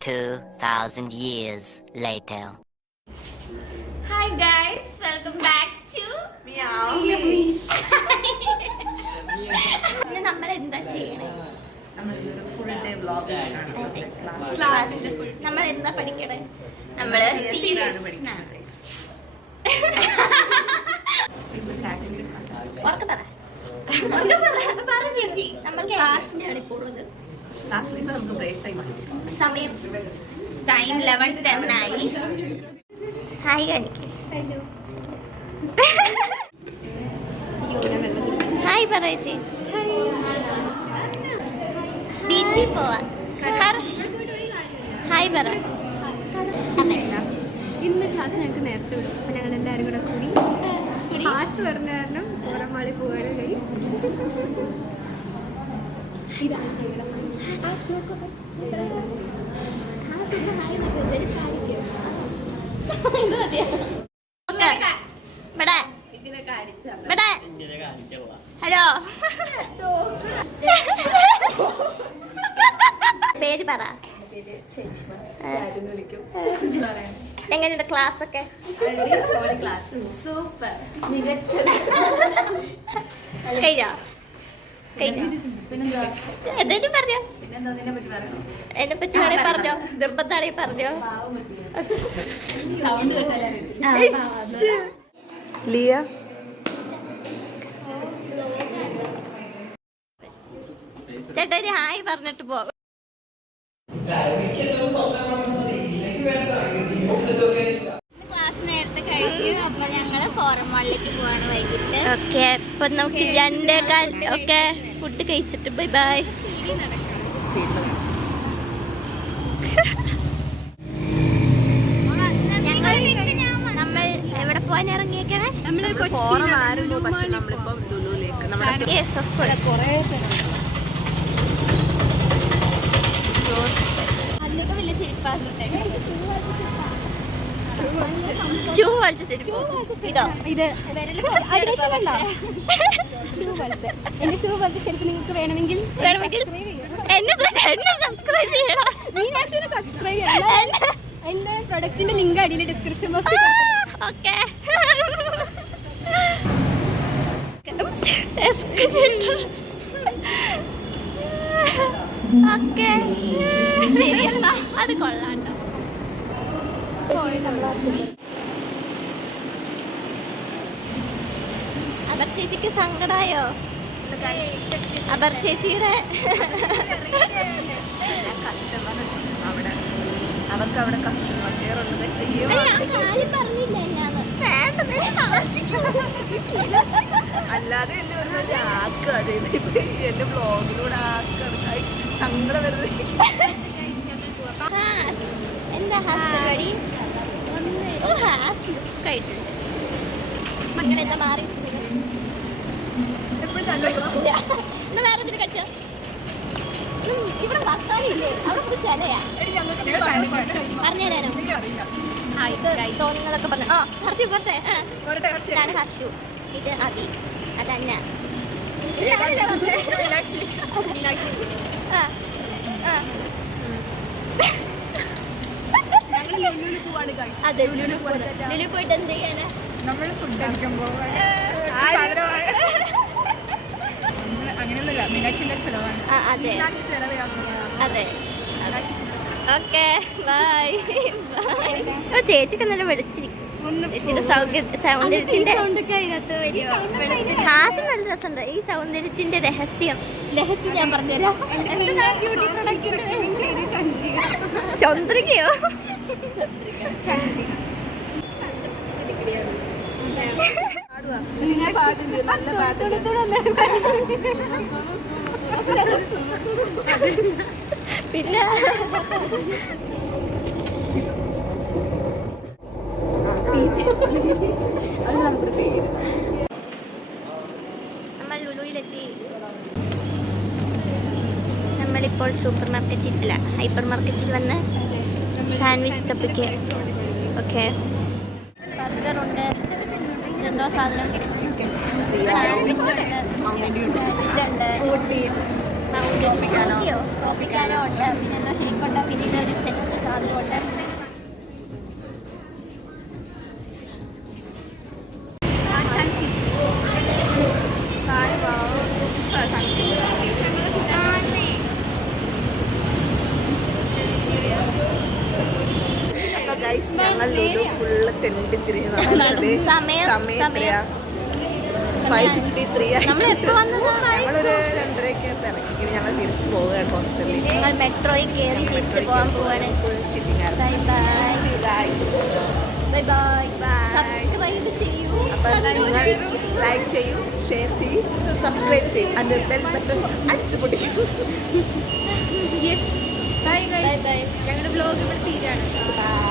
2,000 years later. Hi guys, welcome back to നമ്മൾ എന്താ ചെയ്യണേ? നമ്മൾ എന്താ പഠിക്കണേ? നമ്മള് ചേച്ചി നമ്മൾ ക്ലാസ്സിലാണ് ഇപ്പോൾ ഉള്ളത്. സമയം 11:10 ആയി. ഹായ് കാണിക്ക്. ഹായ് പറയച്ചേ. ബീച്ചിൽ പോവാൻ. ഹർഷ് ഹായ് പറ. ഇന്ന് ക്ലാസ് ഞങ്ങൾക്ക് നേരത്തെ വിടും. അപ്പം ഞങ്ങൾ എല്ലാവരും കൂടെ കൂടി ക്ലാസ് പറഞ്ഞ കാരണം ഓരമാളി പോവാണ് ഗൈസ്. ഹലോ പേര് പറ. എങ്ങനെയുണ്ട് ക്ലാസ് ഒക്കെ? സൂപ്പർ. കഴിഞ്ഞോ? എന്തെങ്കിലും പറഞ്ഞോ? എന്നെ പറ്റി വേണേ പറഞ്ഞോ, നിർബന്ധാണേ പറഞ്ഞോ. ലിയ ചേട്ടാ ഒരു ഹായ് പറഞ്ഞിട്ട് പോ. ക്ലാസ് നേരത്തെ കഴിഞ്ഞു. അപ്പൊ ഞങ്ങള് ഫോറം മാളിലേക്ക് പോവാണ് വൈകിട്ട്. ഓക്കെ, അപ്പൊ നമുക്ക് 2:15 ഒക്കെ ഫുഡ് കഴിച്ചിട്ട് ബൈ ബൈ. നമ്മൾ എവിടെ പോവാൻ ഇറങ്ങിയേക്കണേ? എന്റെ ഷൂ പോലത്തെ ചെരുപ്പ് നിങ്ങൾക്ക് വേണമെങ്കിൽ എന്നെ സബ്സ്ക്രൈബ് ചെയ്യണം. സബ്സ്ക്രൈബ് ചെയ്യണം. എന്റെ പ്രൊഡക്റ്റിന്റെ ലിങ്ക് അടിയിൽ ഡിസ്ക്രിപ്ഷൻ ബോക്സിൽ. ഓക്കെ ഓക്കെ ശരിയല്ല, അത് കൊള്ളാട്ടോ. അവർ ചേച്ചിക്ക് സങ്കടായോ? അവർ ചേച്ചിയുടെ അവർക്ക് അവിടെ കസ്റ്റമർ കെയർ ഉണ്ട്. പറഞ്ഞില്ല എന്നാന്ന്. അല്ലാതെ ആക്കാതെ എന്റെ ബ്ലോഗിലൂടെ ആക്കാണ് സങ്കടം വരുന്നത്. എന്താ പരിപാടി? ായിട്ടുണ്ട് മക്കളെന്താ മാറി വേറെ എന്തിനും കഴിച്ചോ? ഇവിടെ വർത്താനില്ലേ? അവിടെ ചിലയാ പറഞ്ഞുതരാനോ? തോന്നുന്നതൊക്കെ പറഞ്ഞു. ഹർഷു പറഞ്ഞേ. ഞാൻ ഹർഷു, ഇത് അതി, അതന്നെ. അതെ, ലുലു പോയിട്ട് എന്ത് ചെയ്യാനാ? നമ്മൾ ഫുഡ് അടിക്കുമ്പോ അങ്ങനെയൊന്നുമില്ല, മീനാക്ഷിന്റെ ചെലവാണ്. അതെ അതെ. Okay bye. ചേച്ചിക്ക് നല്ല വെളുത്തിരിക്കും. ചേച്ചിയുടെ സൗന്ദര്യത്തിന്റെ ഹാസ്യം നല്ല രസമുണ്ട്. ഈ സൗന്ദര്യത്തിന്റെ രഹസ്യം ഞാൻ പറഞ്ഞുതരാം. ചന്ദ്രികയോ? പിന്നെ നമ്മൾ ലുലുവിലെത്തി. നമ്മളിപ്പോൾ സൂപ്പർ മാർക്കറ്റില്ല, ഹൈപ്പർ മാർക്കറ്റിൽ വന്ന് സാൻഡ്വിച്ച് തപ്പിക്ക്. ഓക്കെ, ബർഗറുണ്ട്. ഇതെന്തോ സാധനം? സാൻഡ്വിച്ച് ഉണ്ട്, മൗണ്ടി ട്രോപ്പിക്കാനോ? ട്രോപ്പിക്കാനോ ഉണ്ട്, പിന്നെ എന്താ ശരിക്കുണ്ട്, പിന്നെ ഇതൊരു സെറ്റ് സാധനമുണ്ട്. ഞങ്ങൾ ഫുള്ള് തെണ്ടി തിരിഞ്ഞ് നടക്കുന്നത്. സമയം എത്രയാ? 5:53 നമ്മളെപ്പോ വന്നത്? ഞങ്ങളൊരു 2:30 ഇറക്കി ഞങ്ങൾ തിരിച്ചു പോവുകയാണ് ഹോസ്റ്റലിൽ. ഞങ്ങൾ മെട്രോയിൽ കയറി തിരിച്ചു പോകാൻ പോവാണ്. ഫുൾ ചിറ്റിങ്. Bye bye See you guys. Bye bye subscribe ചെയ്യൂ. ലൈക്ക് ചെയ്യൂ, ഷെയർ ചെയ്യൂ, സബ്സ്ക്രൈബ് ചെയ്യൂ, അതിന്റെ ബെൽ ബട്ടൺ അടിച്ചു പൊട്ടിക്കൂ. Yes bye guys. ഞങ്ങളുടെ വ്ലോഗ് ഇവിടെ തീരാണ്. Bye.